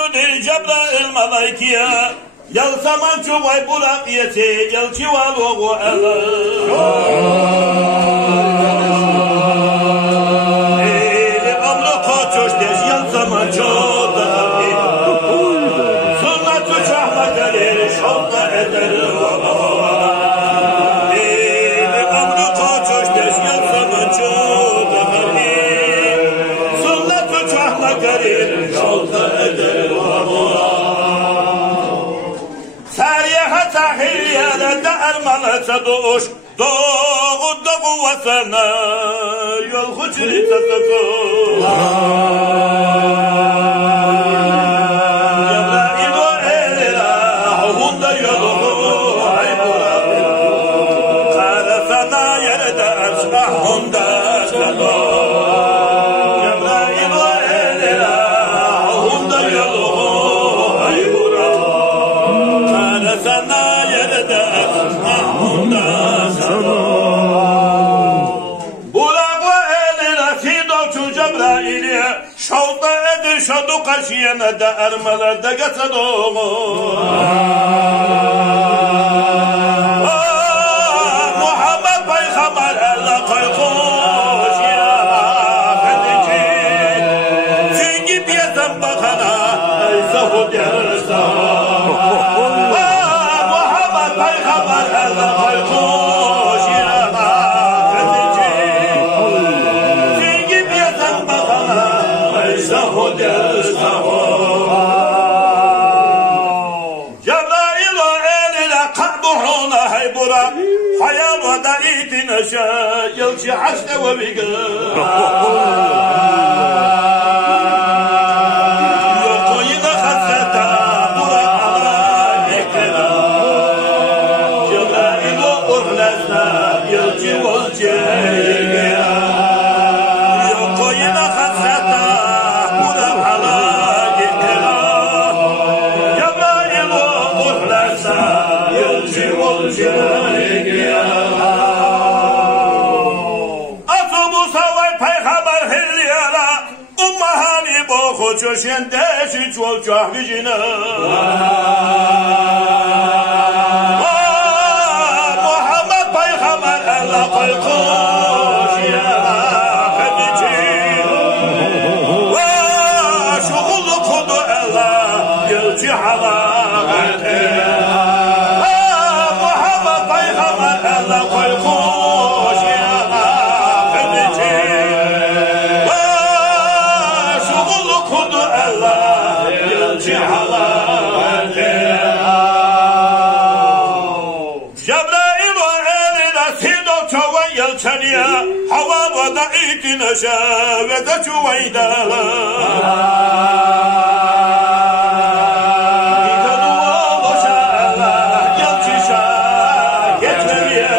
Abdül Cebrail Malaikiye yal zaman çuvay burakiyeti yal çivalu Allah Eyle amru koçuş deş yal zaman çoğda Sunnatü çahmakları şalta eder Eyle amru koçuş deş yal zaman çoğda Sunnatü çahmakları şalta eder Tahiyye'de ermana saduş Doğu doğu vasana Yol hücri saduş Cebrail o elira Hunda yolu Haybura Karasana yerde Aşkah hunda saduş Cebrail o elira Hunda yolu Haybura Karasana Şavda edir şadu karşıyana da ermelerde geçen Muhammed Peygamber elle koymuş ya Fedici Çünkü piyazan bakana Zahud yarısa Muhammed Peygamber elle koymuş ya Fedici Çünkü piyazan bakana Zahud yarısa Cebrail o eline kalbuhuna haybura Hayal ve da'idine yılçı haşte ve bigı Yokoyuna hasreta burak ala ekrena Cebrail o urlesna yılçı volçı Yokoyuna hasreta burak ala ekrena Cebrail o urlesna yılçı volçı Çoşen deşi çol çahvicine Muhammed Peygamber elle koymuş ya Fedici Şuğulu kudu elle yılcı halakati Muhammed Peygamber elle koymuş ya Fedici Cebrail o eline sido çavan yelçeniye Hava ve da'idine şevede çuvaydalar İkadu boşa yelçişe geçmeye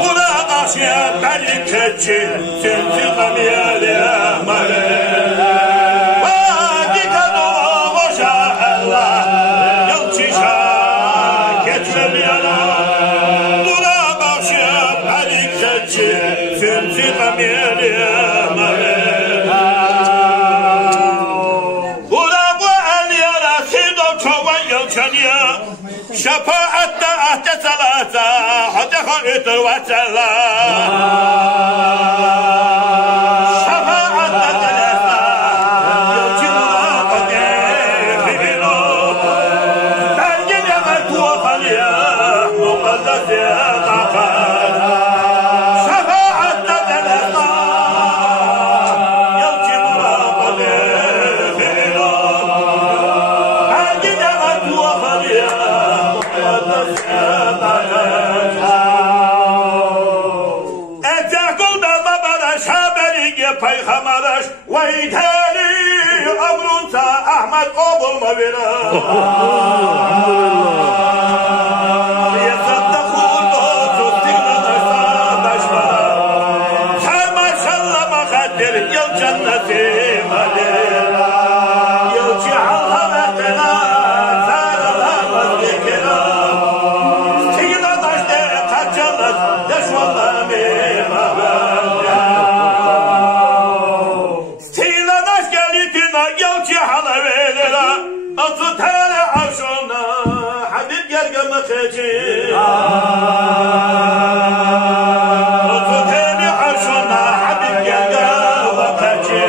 Buna karşıya belli keçi Sensi kamiyeli mali Şefaatte ahde salata Hadeha ötür ve selam Şefaatte delesa Yılçına kadehino Belgin yemek tuğaliye Mukaddesiye kakar Şefaatte delesa Yılçına kadehino Belgin yemek tuğaliye Etekul belma bana şaberige peygamberş ve itali amrunsa Ahmet obulma vira Yesaddakul dostu stiglanırsa beşmara Sen maşallama kaddir yıl cenneti madir Yılçı halha vertena Zaralamaz dikira مبيلرا أصتال عرشنا حبيب يرقى مخجي أصتال عرشنا حبيب يرقى مخجي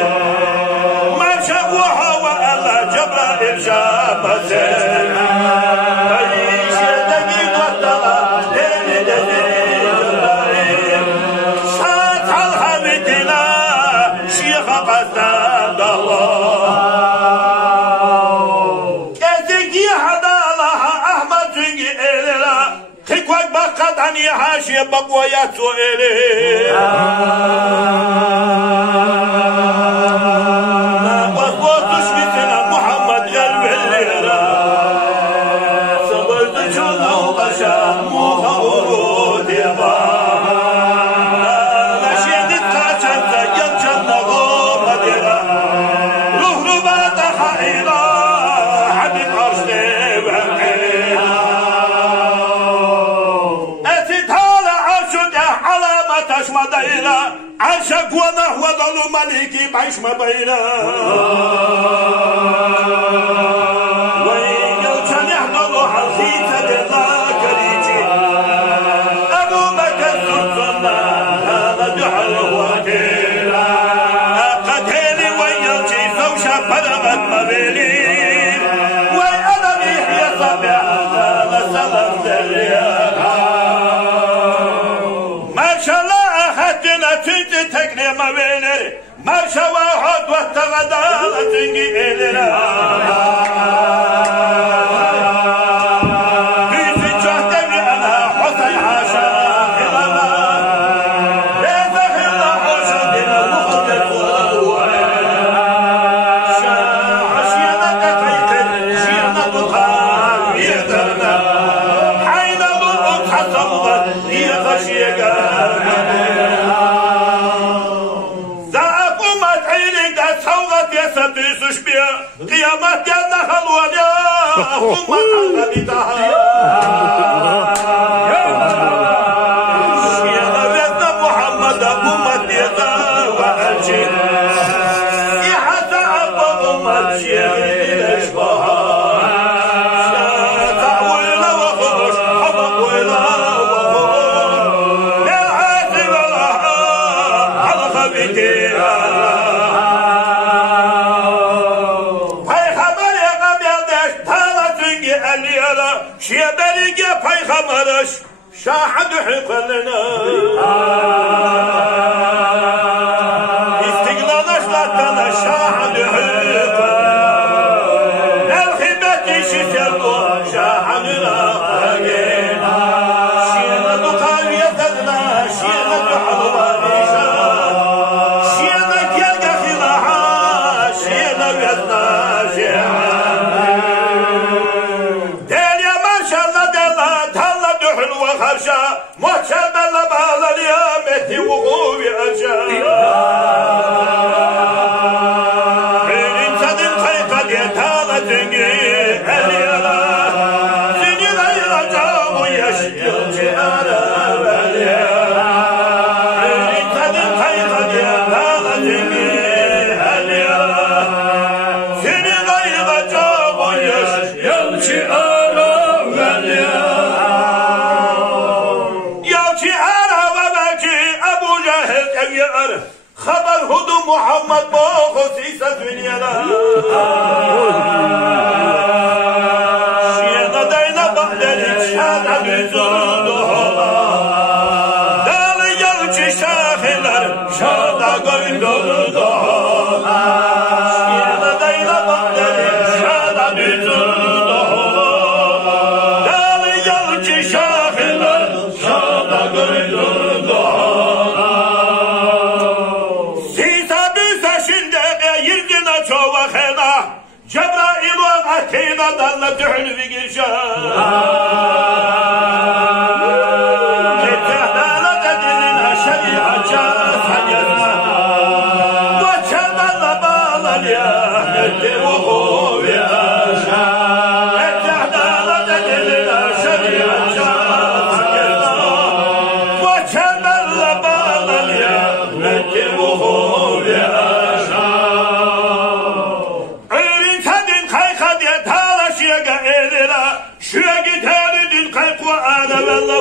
مرشا وهو الله جبرائيل شابته حاشية بقويات سؤالي وصوتش مثل محمد البليرة صبرت شنو وغشان مخورود يبا نشيدت قاشن سجل شنغو مديرة روح ربات خائرة حبيب عرشتي بحقيرة مدينة عشق ونحو ظل ملكي بعيش مبينة ويلتن يحضر حسيسة لله كريتي أبو بكر صنع هذا جعل وكيلا قتيلي ويلتي فوشا بلغت مبيني وأنا بيحيى صبع هذا سلام ذريا تكريم بينر مرشا واحد واتغدى تنجي إلنا بيسي جهتني أنا حسن عاشا إلما ليس خلا حسن إلى المخدر عشينا تقيتر شيرنا تقام يدرنا حين بؤت حصلت يغشيقا قيامات ينخل ولا هم تغبتها يا نبينا محمد أمة يدا وألجي يا حتى أبو أمة شيخ الإشباها تعويل وخرج حبق ولا وخرج للعاتب الله على خبيتها شيبريك بيغمرش شاهد حقلنا استقلالش لاتنا شاهد حقل الخبات شسلو شاهدنا حقنا شينا دقاوية لنا شينا دحلوانيشا شينا كيالك خلاها شينا ويزنا شينا وخرشا محشد لبال اليامة وقوب أرشا عين صدر خيقة يتالة تنجي اليلا سني غير جاب يشيل جهارا باليلا عين صدر خيقة يتالة تنجي اليلا سني غير جاب يشيل جهارا باليلا خبر هدو محمد بخصيص الدنيا شينا دينا بعد الإشهاد بزرودها دال يلجي شاخلر شادا قويدودها شينا دينا بعد الإشهاد بزرودها دال يلجي شاخلر شادا قويدودها جبرائيل وغتينا ضل تحل في قرشان تتهدى تدلنا شريعة جاس حجرنا وشد اللبال الياه نتي وقوب ياشا تتهدى تدلنا شريعة جاس حجرنا وشد اللبال الياه نتي وقوب ياشا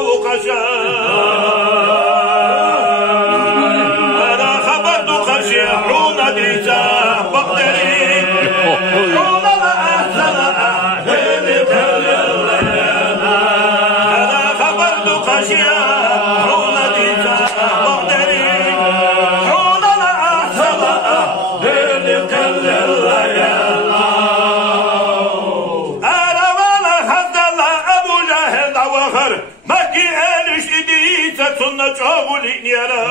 وقشا أنا خبرت خشي حون ديسا بقدري حون لا أحسن أهلك أنا خبرت خشي حون ديسا بقدري حون لا أحسن أهلك مكي ألش إديسة صنة شغل نيالا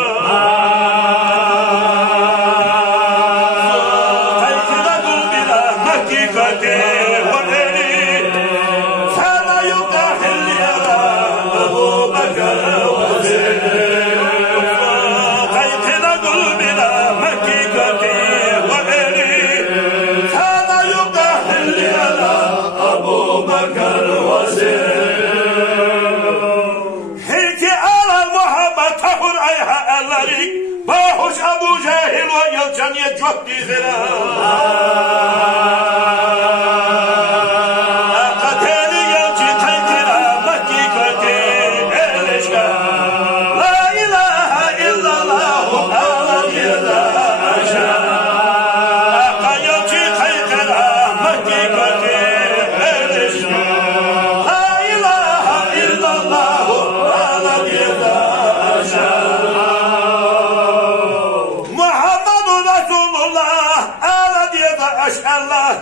قيتنا قلبنا مكي كتير والإلي سانا يبقى حليالا أبو بكر وزير قيتنا قلبنا مكي كتير والإلي سانا يبقى حليالا أبو بكر وزير باهوش أبو جاهل ويلجن يجوك ديزنا قتالي يلجي تنكنا مكي كتير إلشكا لا إله إلا الله أعلم إلا أشاء يلجي تنكنا مكي كتير إلشكا لا إله إلا الله أعلم إلا أشاء الله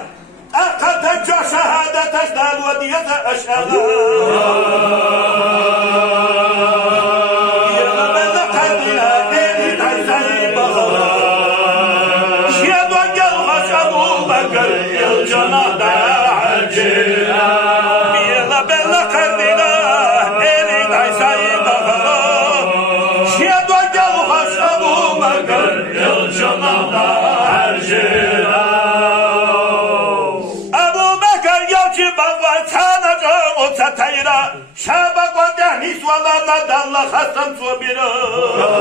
أقد شهادة أشهد ودية أشهد يا من قدنا ديني تنسي بخلا شهد وجل أبو بكر الجنة عجل يا من قدنا ديني تنسي بخلا شهد وجل أبو بكر الجنة عجل شابك ودهنيس ولا ندل خصم صبرا